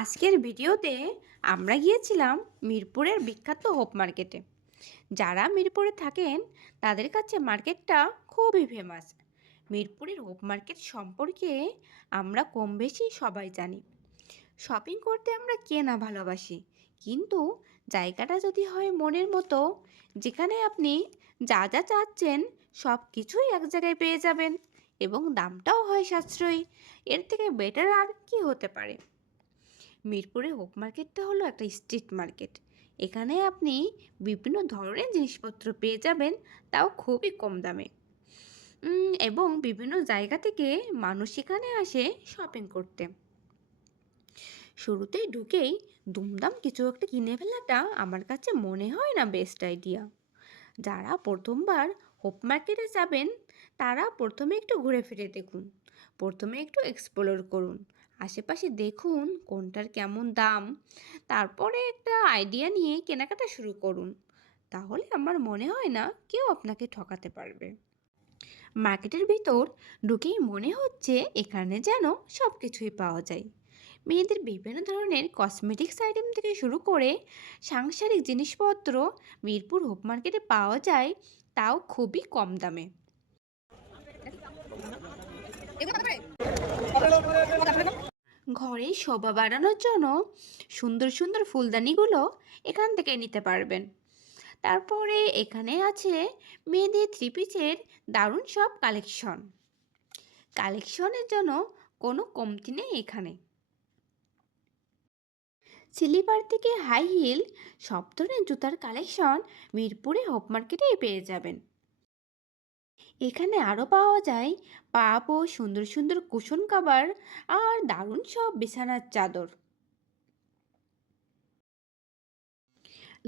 আজকের ভিডিওতে আমরা গিয়েছিলাম মিরপুরের বিখ্যাত হোপ মার্কেটে। যারা মিরপুরে থাকেন তাদের কাছে মার্কেটটা খুবই ফেমাস। মিরপুরের হোপ মার্কেট সম্পর্কে আমরা কম বেশি সবাই জানি। শপিং করতে আমরা কে না ভালোবাসি, কিন্তু জায়গাটা যদি হয় মনের মতো, যেখানে আপনি যা যা চাচ্ছেন সব কিছুই এক জায়গায় পেয়ে যাবেন এবং দামটাও হয় সাশ্রয়ী, এর থেকে বেটার আর কি হতে পারে। মিরপুরে হোপ মার্কেটটা হলো একটা স্ট্রিট মার্কেট। এখানে আপনি বিভিন্ন ধরনের জিনিসপত্র পেয়ে যাবেন, তাও খুবই কম দামে। এবং বিভিন্ন জায়গা থেকে মানুষ এখানে আসে শপিং করতে। শুরুতেই ঢুকেই দুমদাম কিছু একটা কিনে ফেলাটা আমার কাছে মনে হয় না বেস্ট আইডিয়া। যারা প্রথমবার হোপ মার্কেটে যাবেন তারা প্রথমে একটু ঘুরে ফিরে দেখুন, প্রথমে একটু এক্সপ্লোর করুন, আশেপাশে দেখুন কোনটার কেমন দাম, তারপরে একটা আইডিয়া নিয়ে কেনাকাটা শুরু করুন। তাহলে আমার মনে হয় না কেউ আপনাকে ঠকাতে পারবে। মার্কেটের ভিতর ঢুকেই মনে হচ্ছে এখানে যেন সব কিছুই পাওয়া যায়। মেয়েদের বিভিন্ন ধরনের কসমেটিক্স আইটেম থেকে শুরু করে সাংসারিক জিনিসপত্র মিরপুর হোপ মার্কেটে পাওয়া যায়, তাও খুবই কম দামে। ঘরে শোভা বাড়ানোর জন্য সুন্দর সুন্দর ফুলদানিগুলো এখান থেকে নিতে পারবেন। তারপরে এখানে আছে মেয়েদের থ্রি পিসের দারুণ সব কালেকশনের জন্য কোনো কমতি নেই এখানে। স্লিপার থেকে হাই হিল সব ধরনের জুতার কালেকশন মিরপুরে হোপ মার্কেটেই পেয়ে যাবেন। এখানে আরও পাওয়া যায় পাপ ও সুন্দর সুন্দর কুশন কাভার আর দারুণ সব বিছানার চাদর।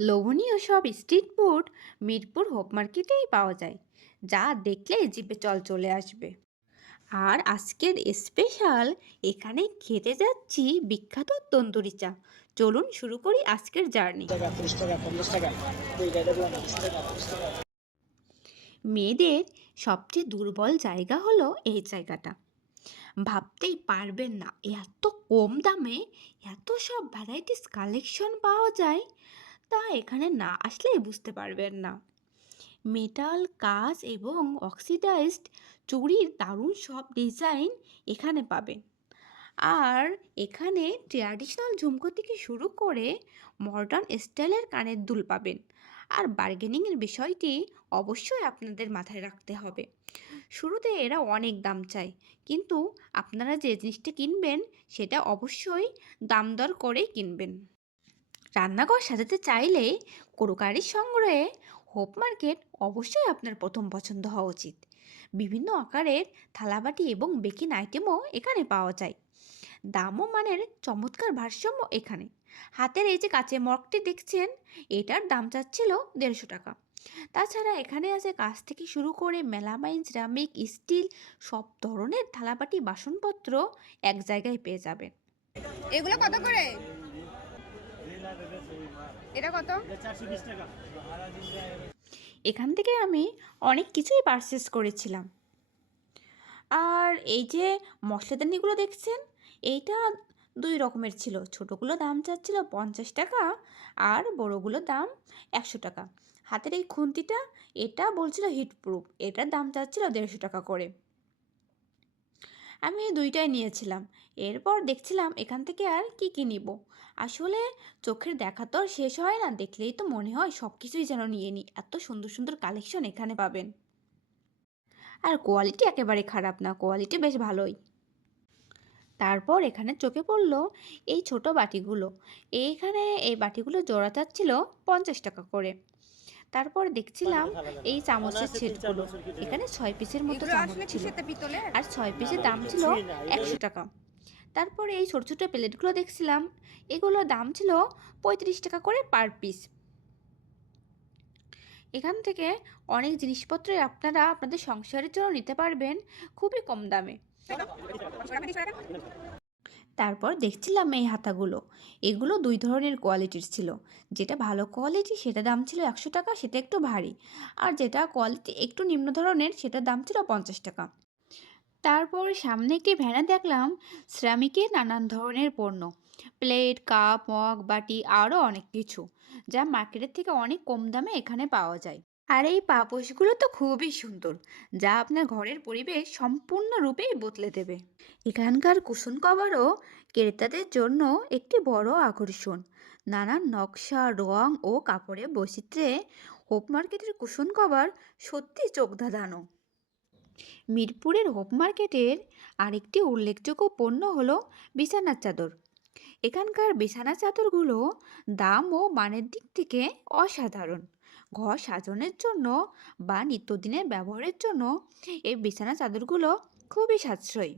লোভনীয় সব স্ট্রিট ফুড মিরপুর হোপ মার্কেটেই পাওয়া যায়, যা দেখলে জিভে জল চলে আসবে। আর আজকের স্পেশাল, এখানে খেতে যাচ্ছি বিখ্যাত তন্দুরি চা। চলুন শুরু করি আজকের জার্নি। মেয়েদের সবচেয়ে দুর্বল জায়গা হলো এই জায়গাটা। ভাবতেই পারবেন না এত কম দামে এত সব ভ্যারাইটিস কালেকশন পাওয়া যায়, তা এখানে না আসলেই বুঝতে পারবেন না। মেটাল, কাঁচ এবং অক্সিডাইজড চুড়ির দারুণ সব ডিজাইন এখানে পাবেন। আর এখানে ট্র্যাডিশনাল ঝুমকো থেকে শুরু করে মডার্ন স্টাইলের কানের দুল পাবেন। আর বার্গেনিংয়ের বিষয়টি অবশ্যই আপনাদের মাথায় রাখতে হবে। শুরুতে এরা অনেক দাম চায়, কিন্তু আপনারা যে জিনিসটা কিনবেন সেটা অবশ্যই দাম দর করেই কিনবেন। রান্নাঘর সাজাতে চাইলে ক্রোকারির সংগ্রহে হোপ মার্কেট অবশ্যই আপনার প্রথম পছন্দ হওয়া উচিত। বিভিন্ন আকারের থালাবাটি এবং বেকিং আইটেমও এখানে পাওয়া যায়। দাম ও মানের চমৎকার ভারসাম্য এখানে। হাতের এই যে কাচের মগটি দেখছেন, এটার দাম চাচ্ছিল 150 টাকা। তাছাড়া এখানে আছে কাঁচ থেকে শুরু করে মেলামাইন, সিরামিক, স্টিল সব ধরনের থালাবাটি বাসনপত্র এক জায়গায় পেয়ে যাবেন। এগুলো কত করে? এটা কত? এখান থেকে আমি অনেক কিছুই পারচেস করেছিলাম। আর এই যে মশলাদানিগুলো দেখছেন, এইটা দুই রকমের ছিল। ছোটোগুলো দাম চাচ্ছিল 50 টাকা আর বড়োগুলোর দাম 100 টাকা। হাতের এই খুন্তিটা, এটা বলছিল হিট প্রুফ, এটার দাম চাচ্ছিল 150 টাকা করে। আমি এই দুইটাই নিয়েছিলাম। এরপর দেখছিলাম এখান থেকে আর কি কি নিব। আসলে চোখের দেখা তো আর শেষ হয় না, দেখলেই তো মনে হয় সব কিছুই যেন নিয়ে নিই। এত সুন্দর সুন্দর কালেকশন এখানে পাবেন। আর কোয়ালিটি একেবারে খারাপ না, কোয়ালিটি বেশ ভালোই। তারপর এখানে চোখে পড়লো এই ছোট বাটিগুলো। এইখানে এই বাটিগুলো জোড়া চাচ্ছিল 50 টাকা করে। তারপর দেখছিলাম এই চামচের সেটগুলো, এখানে 6 পিসের মতো এগুলো চামচ আসলে ছিল কিসের পিতলের? আর 6 পিসের দাম ছিল 100 টাকা। তারপরে এই ছোট ছোট প্লেটগুলো দেখছিলাম, এগুলোর দাম ছিল 35 টাকা করে পার পিস। এখান থেকে অনেক জিনিসপত্রই আপনারা আপনাদের সংসারের জন্য নিতে পারবেন খুবই কম দামে। তারপর দেখছিলাম এই হাতাগুলো, এগুলো দুই ধরনের কোয়ালিটির ছিল। যেটা ভালো কোয়ালিটি সেটা দাম ছিল 100 টাকা, সেটা একটু ভারী। আর যেটা কোয়ালিটি একটু নিম্ন ধরনের সেটার দাম ছিল 50 টাকা। তারপর সামনে একটি ভ্যানে দেখলাম সিরামিকের নানান ধরনের পণ্য। প্লেট, কাপ, মগ, বাটি আরও অনেক কিছু, যা মার্কেটের থেকে অনেক কম দামে এখানে পাওয়া যায়। আর এই পাপোশগুলো তো খুবই সুন্দর, যা আপনার ঘরের পরিবেশ সম্পূর্ণরূপেই বদলে দেবে। এখানকার কুশন কভারও ক্রেতাদের জন্য একটি বড় আকর্ষণ। নানান নকশা, রং ও কাপড়ের বৈচিত্র্যে হোপ মার্কেটের কুশন কভার সত্যি চোখ ধাঁধানো। মিরপুরের হোপ মার্কেটের আরেকটি উল্লেখযোগ্য পণ্য হলো বিছানার চাদর। এখানকার বিছানা চাদরগুলো দাম ও মানের দিক থেকে অসাধারণ। ঘর সাজানোর জন্য বা নিত্যদিনের ব্যবহারের জন্য এই বিছানা চাদরগুলো খুবই সাশ্রয়ী।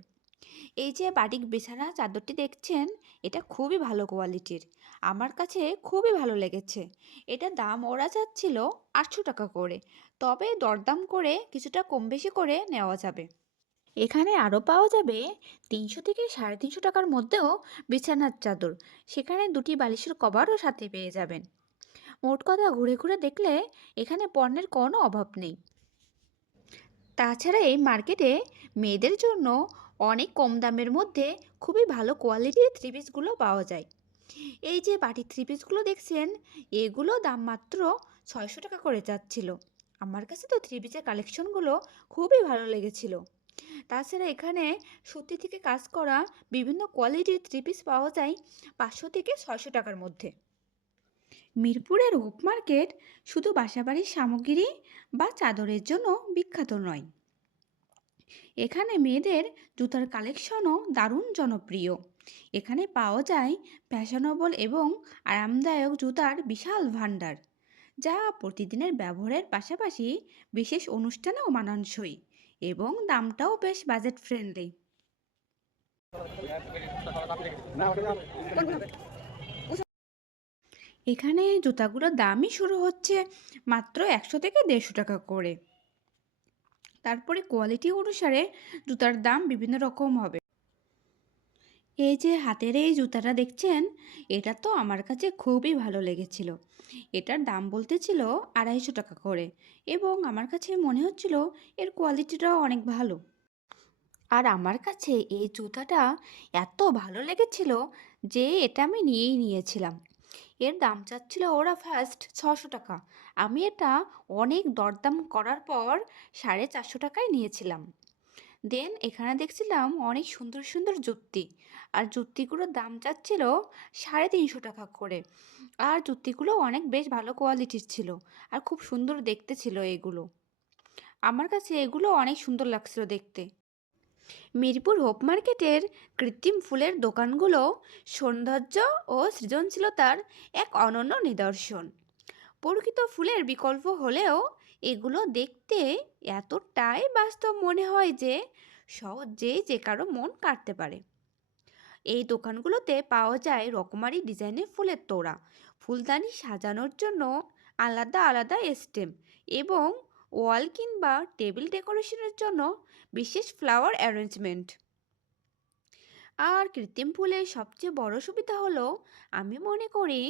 এই যে বাটিক বিছানা চাদরটি দেখছেন, এটা খুবই ভালো কোয়ালিটির। আমার কাছে খুবই ভালো লেগেছে। এটা দাম ওরা চাচ্ছিল 800 টাকা করে, তবে দরদাম করে কিছুটা কম বেশি করে নেওয়া যাবে। এখানে আরও পাওয়া যাবে 300 থেকে 350 টাকার মধ্যেও বিছানার চাদর। সেখানে দুটি বালিশের কভারও সাথে পেয়ে যাবেন। মোট কথা, ঘুরে ঘুরে দেখলে এখানে পণ্যের কোনো অভাব নেই। তাছাড়া এই মার্কেটে মেয়েদের জন্য অনেক কম দামের মধ্যে খুবই ভালো কোয়ালিটির থ্রি পিসগুলো পাওয়া যায়। এই যে বাটিক থ্রি পিসগুলো দেখছেন, এগুলো দাম মাত্র 600 টাকা করে যাচ্ছিল। আমার কাছে তো থ্রি পিসের কালেকশনগুলো খুবই ভালো লেগেছিল। তাছাড়া এখানে সুতি থেকে কাজ করা বিভিন্ন কোয়ালিটির থ্রি পিস পাওয়া যায় 500 থেকে 600 টাকার মধ্যে। মিরপুরের হোপ মার্কেট শুধু বাসাবাড়ির সামগ্রী বা চাদরের জন্য বিখ্যাত নয়, এখানে মেয়েদের জুতার কালেকশনও দারুণ জনপ্রিয়। এখানে পাওয়া যায় ফ্যাশনেবল এবং আরামদায়ক জুতার বিশাল ভাণ্ডার, যা প্রতিদিনের ব্যবহারের পাশাপাশি বিশেষ অনুষ্ঠানেও মানানসই এবং দামটাও বেশ বাজেট ফ্রেন্ডলি। এখানে জুতাগুলোর দামই শুরু হচ্ছে মাত্র 100 থেকে 150 টাকা করে। তারপরে কোয়ালিটি অনুসারে জুতার দাম বিভিন্ন রকম হবে। এই যে হাতের এই জুতাটা দেখছেন, এটা তো আমার কাছে খুবই ভালো লেগেছিল। এটার দাম বলতে ছিল 250 টাকা করে, এবং আমার কাছে মনে হচ্ছিল এর কোয়ালিটিটাও অনেক ভালো। আর আমার কাছে এই জুতাটা এত ভালো লেগেছিল যে এটা আমি নিয়েই নিয়েছিলাম। এর দাম চাচ্ছিল ওরা ফার্স্ট 600 টাকা। আমি এটা অনেক দরদাম করার পর 450 টাকায় নিয়েছিলাম। দেন এখানে দেখছিলাম অনেক সুন্দর সুন্দর জুতি, আর জুতিগুলোর দাম চাচ্ছিল 350 টাকা করে। আর জুতিগুলো অনেক বেশ ভালো কোয়ালিটির ছিল, আর খুব সুন্দর দেখতে ছিল এগুলো। আমার কাছে এগুলো অনেক সুন্দর লাগছিল দেখতে। মিরপুর হোপ মার্কেটের কৃত্রিম ফুলের দোকানগুলো সৌন্দর্য ও সৃজনশীলতার এক অনন্য নিদর্শন। প্রকৃত ফুলের বিকল্প হলেও এগুলো দেখতে এতটাই বাস্তব মনে হয় যে সহজেই যে কারো মন কাড়তে পারে। এই দোকানগুলোতে পাওয়া যায় রকমারি ডিজাইনের ফুলের তোড়া, ফুলদানি সাজানোর জন্য আলাদা আলাদা স্টেম, এবং ওয়াল কিংবা টেবিল ডেকোরেশনের জন্য বিশেষ ফ্লাওয়ার অ্যারেঞ্জমেন্ট। আর কৃত্রিম ফুলের সবচেয়ে বড় সুবিধা হলো, আমি মনে করি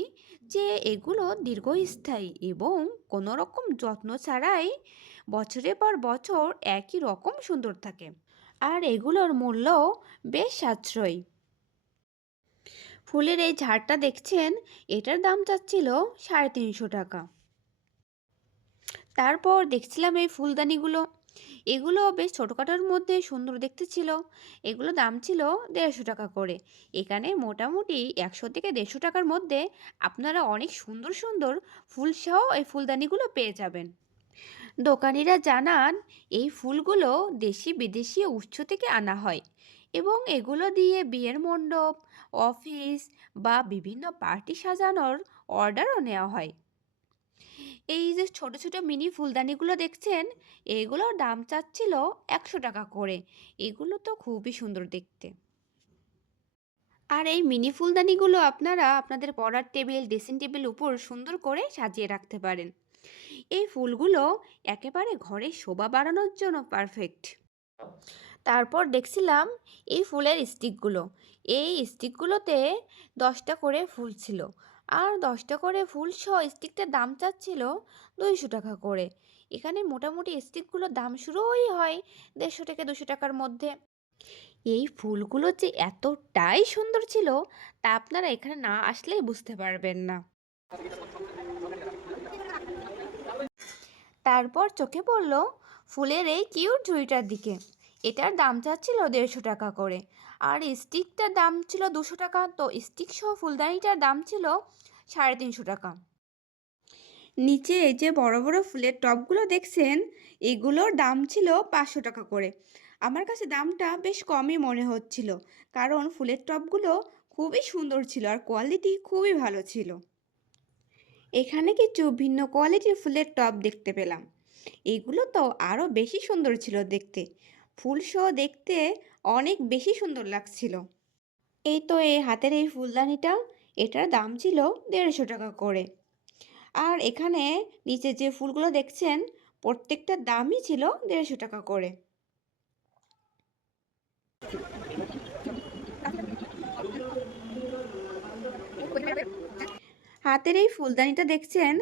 যে এগুলো দীর্ঘস্থায়ী এবং কোনো রকম যত্ন ছাড়াই বছরের পর বছর একই রকম সুন্দর থাকে। আর এগুলোর মূল্যও বেশ সাশ্রয়ী। ফুলের এই ঝাড়টা দেখছেন, এটার দাম চাচ্ছিল 350 টাকা। তারপর দেখছিলাম এই ফুলদানিগুলো, এগুলো বেশ ছোটোখাটোর মধ্যে সুন্দর দেখতে ছিল। এগুলো দাম ছিল 150 টাকা করে। এখানে মোটামুটি 100 থেকে 150 টাকার মধ্যে আপনারা অনেক সুন্দর সুন্দর ফুলসহ এই ফুলদানিগুলো পেয়ে যাবেন। দোকানিরা জানান এই ফুলগুলো দেশি বিদেশি উৎস থেকে আনা হয়, এবং এগুলো দিয়ে বিয়ের মণ্ডপ, অফিস বা বিভিন্ন পার্টি সাজানোর অর্ডারও নেওয়া হয়। এই যে ছোট ছোট মিনি ফুলদানিগুলো দেখছেন, এগুলোর দাম চাচ্ছিল 100 টাকা করে। এগুলো তো খুবই সুন্দর দেখতে। আর এই মিনি ফুলদানিগুলো আপনারা আপনাদের পড়ার টেবিল, ড্রেসিং টেবিল উপর সুন্দর করে সাজিয়ে রাখতে পারেন। এই ফুলগুলো একেবারে ঘরে শোভা বাড়ানোর জন্য পারফেক্ট। তারপর দেখছিলাম এই ফুলের স্টিকগুলো। এই স্টিকগুলোতে 10টা করে ফুল ছিল, আর 10টা করে ফুল সহ স্টিকটার দাম চাচ্ছিল 200 টাকা করে। এখানে মোটামুটি স্টিকগুলোর দাম শুরুই হয় 150 থেকে 200 টাকার মধ্যে। এই ফুলগুলো যে এতটাই সুন্দর ছিল তা আপনারা এখানে না আসলেই বুঝতে পারবেন না। তারপর চোখে পড়ল ফুলের এই কিউট ঝুড়িটার দিকে। এটার দাম চাচ্ছিল 150 টাকা করে, আর স্টিকটার দাম ছিল 200 টাকা। তো স্টিক সহ ফুলদানিটার দাম ছিল 350 টাকা। নিচে এই যে বড় বড় ফুলের টবগুলো দেখছেন, এগুলোর দাম ছিল 500 টাকা করে। আমার কাছে দামটা বেশ কমই মনে হচ্ছিল, কারণ ফুলের টবগুলো খুবই সুন্দর ছিল আর কোয়ালিটি খুবই ভালো ছিল। এখানে কিছু ভিন্ন কোয়ালিটির ফুলের টব দেখতে পেলাম। এগুলো তো আরও বেশি সুন্দর ছিল দেখতে, ফুলসহ দেখতে অনেক বেশি সুন্দর লাগছিল। এই তো এই হাতের এই ফুলদানিটা, এটার দাম ছিল 150 টাকা করে। আর এখানে নিচে যে ফুলগুলো দেখছেন, প্রত্যেকটার দামই ছিল 150 টাকা করে। হাতের এই ফুলদানিটা দেখছেন,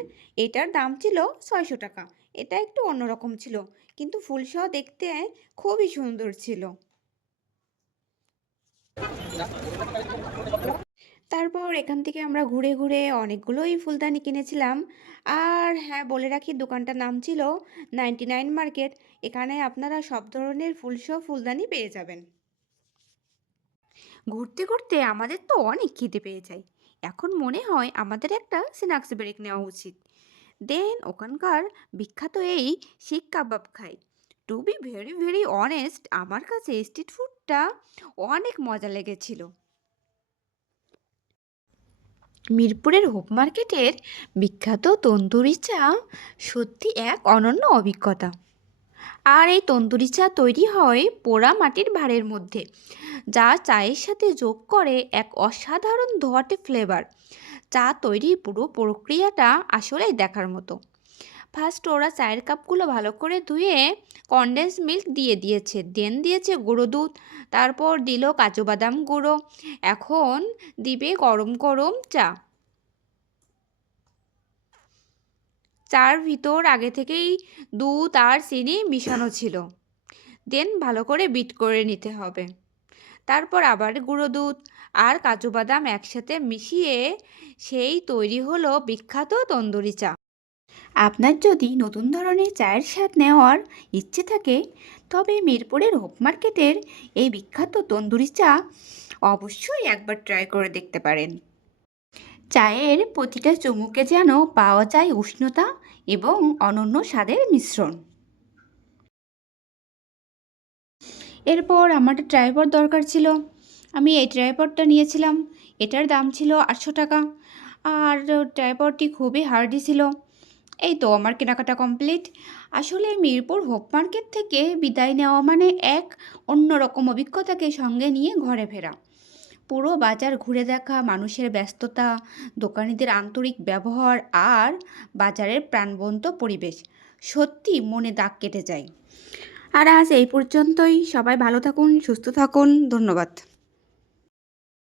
এটার দাম ছিল 600 টাকা। এটা একটু অন্যরকম ছিল, কিন্তু ফুলসহ দেখতে খুবই সুন্দর ছিল। তারপর এখান থেকে আমরা ঘুরে ঘুরে অনেকগুলোই ফুলদানি কিনেছিলাম। আর হ্যাঁ, বলে রাখি দোকানটার নাম ছিল 99 মার্কেট। এখানে আপনারা সব ধরনের ফুলসহ ফুলদানি পেয়ে যাবেন। ঘুরতে ঘুরতে আমাদের তো অনেক খিদে পেয়ে যায়। এখন মনে হয় আমাদের একটা স্ন্যাক্স ব্রেক নেওয়া উচিত। দেন ওখানকার বিখ্যাত এই শিক কাবাব খাই। To be very very honest, আমার কাছে স্ট্রিট ফুডটা অনেক মজা লেগেছিল। মিরপুরের হোপ মার্কেটের বিখ্যাত তন্দুরি চা সত্যি এক অনন্য অভিজ্ঞতা। আর এই তন্দুরি চা তৈরি হয় পোড়া মাটির ভাঁড়ের মধ্যে, যা চায়ের সাথে যোগ করে এক অসাধারণ ধোঁয়াটে ফ্লেভার। চা তৈরির পুরো প্রক্রিয়াটা আসলেই দেখার মতো। ফার্স্ট ওরা চায়ের কাপগুলো ভালো করে ধুয়ে কনডেন্স মিল্ক দিয়ে দিয়েছে, দেন দিয়েছে গুঁড়ো দুধ, তারপর দিল কাজু বাদাম গুঁড়ো, এখন দিবে গরম গরম চা। চার ভিতর আগে থেকেই দুধ আর চিনি মিশানো ছিল। দেন ভালো করে বিট করে নিতে হবে। তারপর আবার গুঁড়ো দুধ আর কাজু বাদাম একসাথে মিশিয়ে সেই তৈরি হলো বিখ্যাত তন্দুরি চা। আপনার যদি নতুন ধরনের চায়ের স্বাদ নেওয়ার ইচ্ছে থাকে, তবে মিরপুরের হোপ মার্কেটের এই বিখ্যাত তন্দুরি চা অবশ্যই একবার ট্রাই করে দেখতে পারেন। চায়ের প্রতিটা চুমুকে যেন পাওয়া যায় উষ্ণতা এবং অনন্য স্বাদের মিশ্রণ। এরপর আমার একটা ট্রাইপড দরকার ছিল, আমি এই ট্রাইপডটা নিয়েছিলাম। এটার দাম ছিল 800 টাকা। আর ট্রাইপডটি খুবই হার্ডি ছিল। এই তো আমার কেনাকাটা কমপ্লিট। আসলে মিরপুর হোপ মার্কেট থেকে বিদায় নেওয়া মানে এক অন্যরকম অভিজ্ঞতাকে সঙ্গে নিয়ে ঘরে ফেরা। পুরো বাজার ঘুরে দেখা, মানুষের ব্যস্ততা, দোকানিদের আন্তরিক ব্যবহার আর বাজারের প্রাণবন্ত পরিবেশ সত্যি মনে দাগ কেটে যায়। আর আজ এই পর্যন্তই। সবাই ভালো থাকুন, সুস্থ থাকুন। ধন্যবাদ।